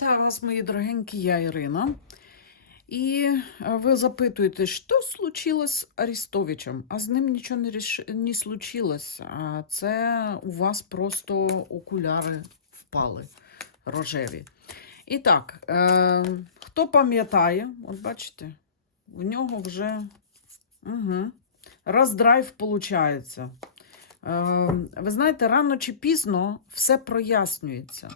Вітаю вас, мої дорогенькі, я Ірина. І е, ви запитуєте, що случилось з Арістовичем? А з ним нічого не, ріш... не случилось. А це у вас просто окуляри впали рожеві. І так, е... хто пам'ятає, от бачите, в нього вже угу. роздрайв виходить. Е... Ви знаєте, рано чи пізно все прояснюється.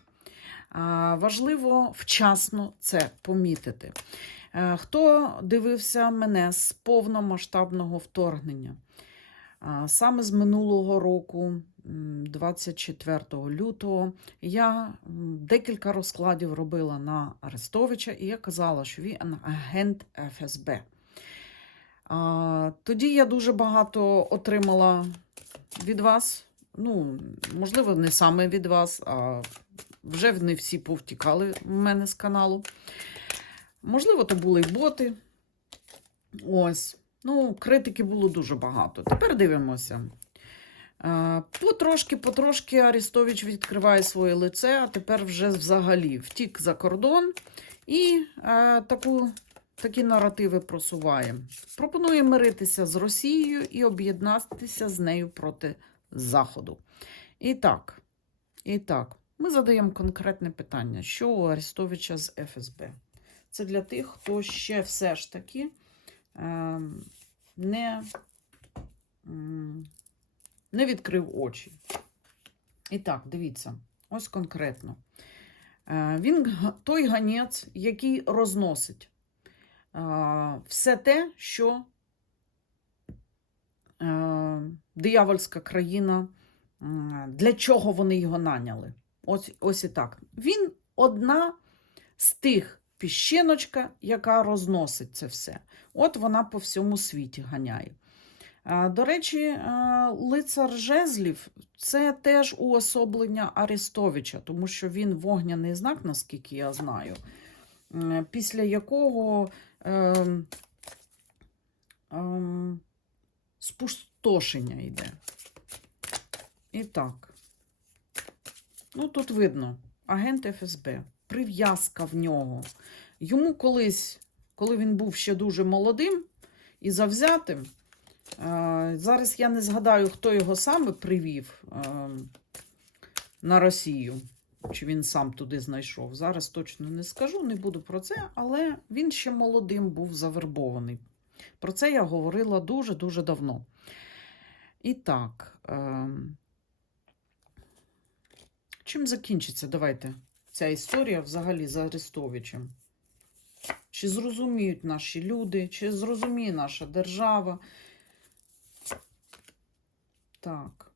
Важливо вчасно це помітити. Е, Хто дивився мене з повномасштабного вторгнення? Саме з минулого року, 24 лютого, я декілька розкладів робила на Арестовича, і я казала, що він агент ФСБ. Тоді я дуже багато отримала від вас. Ну, можливо, не саме від вас, а вже не всі повтікали в мене з каналу. Можливо, то були й боти. Ось. Ну, критики було дуже багато. Тепер дивимося. Потрошки-потрошки Арістович відкриває своє лице, а тепер вже взагалі втік за кордон і е, таку, такі наративи просуває. Пропонує миритися з Росією і об'єднатися з нею проти Заходу. І так, і так. Ми задаємо конкретне питання, що у Арестовича з ФСБ. Це для тих, хто ще все ж таки е, не, не відкрив очі. І так, дивіться, ось конкретно. Е, він той ганець, який розносить е, все те, що е, диявольська країна, для чого вони його наняли. Ось, ось і так. Він одна з тих піщиночка, яка розносить це все. От вона по всьому світі ганяє. До речі, лицар жезлів це теж уособлення Арестовича, тому що він вогняний знак, наскільки я знаю, після якого ем, ем, спустошення йде. І так. Ну, тут видно, агент ФСБ, прив'язка в нього. Йому колись, коли він був ще дуже молодим і завзятим, е, зараз я не згадаю, хто його саме привів е, на Росію, чи він сам туди знайшов. Зараз точно не скажу, не буду про це, але він ще молодим був завербований. Про це я говорила дуже-дуже давно. І так. Чим закінчиться, давайте, ця історія взагалі з Арестовичем? Чи зрозуміють наші люди, чи зрозуміє наша держава? Так.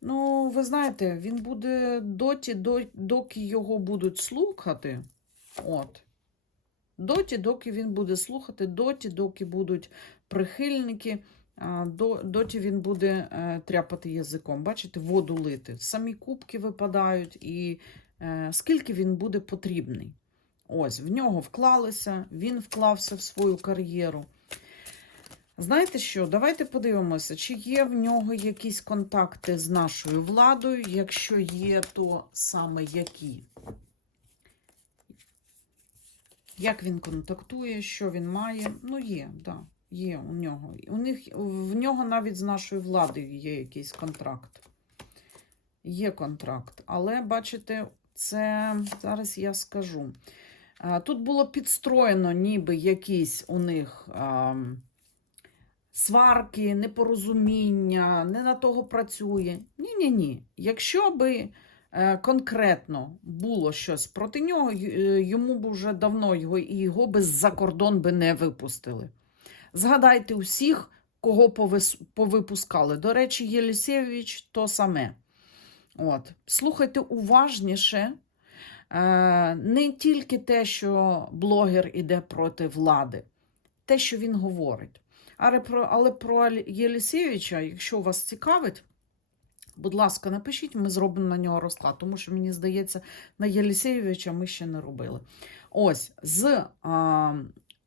Ну, ви знаєте, він буде доті, до- доки його будуть слухати. От. Доті, доки він буде слухати, доті, доки будуть прихильники, доті він буде е, тряпати язиком. Бачите, воду лити. Самі кубки випадають, і е, скільки він буде потрібний. Ось, в нього вклалися, він вклався в свою кар'єру. Знаєте що? Давайте подивимося, чи є в нього якісь контакти з нашою владою. Якщо є, то саме які. Як він контактує, що він має? Ну, є, так. Да. Є у нього. У них, в нього навіть з нашою владою є якийсь контракт. Є контракт. Але, бачите, це зараз я скажу. Тут було підстроєно, ніби якісь у них а, сварки, непорозуміння, не на того працює. Ні-ні ні. Якщо би е, конкретно було щось проти нього, е, йому б вже давно його і його би за кордон би не випустили. Згадайте усіх, кого повипускали. До речі, Єлісєвич то саме. От. Слухайте уважніше. Е, не тільки те, що блогер іде проти влади, те, що він говорить. Але про, але про Єлісєвича, якщо вас цікавить, будь ласка, напишіть, ми зробимо на нього розклад, тому що мені здається, на Єлісєвича ми ще не робили. Ось з а,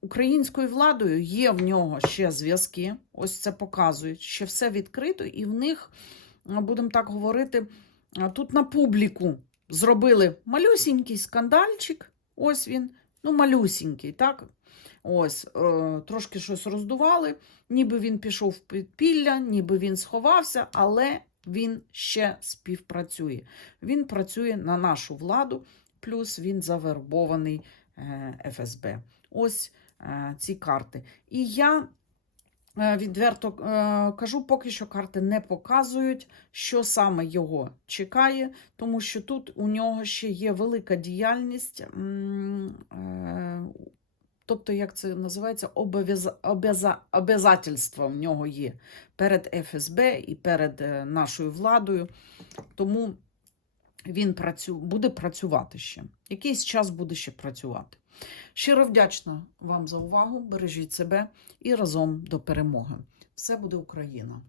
українською владою є в нього ще зв'язки. Ось це показують, ще все відкрито, і в них, будемо так говорити, тут на публіку зробили малюсінький скандальчик, Ось він, ну, малюсінький, так? Ось, е, трошки щось роздували, ніби він пішов в підпілля, ніби він сховався, але він ще співпрацює. Він працює на нашу владу, плюс він завербований е, ФСБ. Ось е, ці карти. І я е, відверто е, кажу, поки що карти не показують, що саме його чекає, тому що тут у нього ще є велика діяльність. е, Тобто, як це називається, обов'яза- обяза- в нього є перед ФСБ і перед е, нашою владою. Тому він працю... буде працювати ще. Якийсь час буде ще працювати. Щиро вдячна вам за увагу. Бережіть себе і разом до перемоги. Все буде Україна!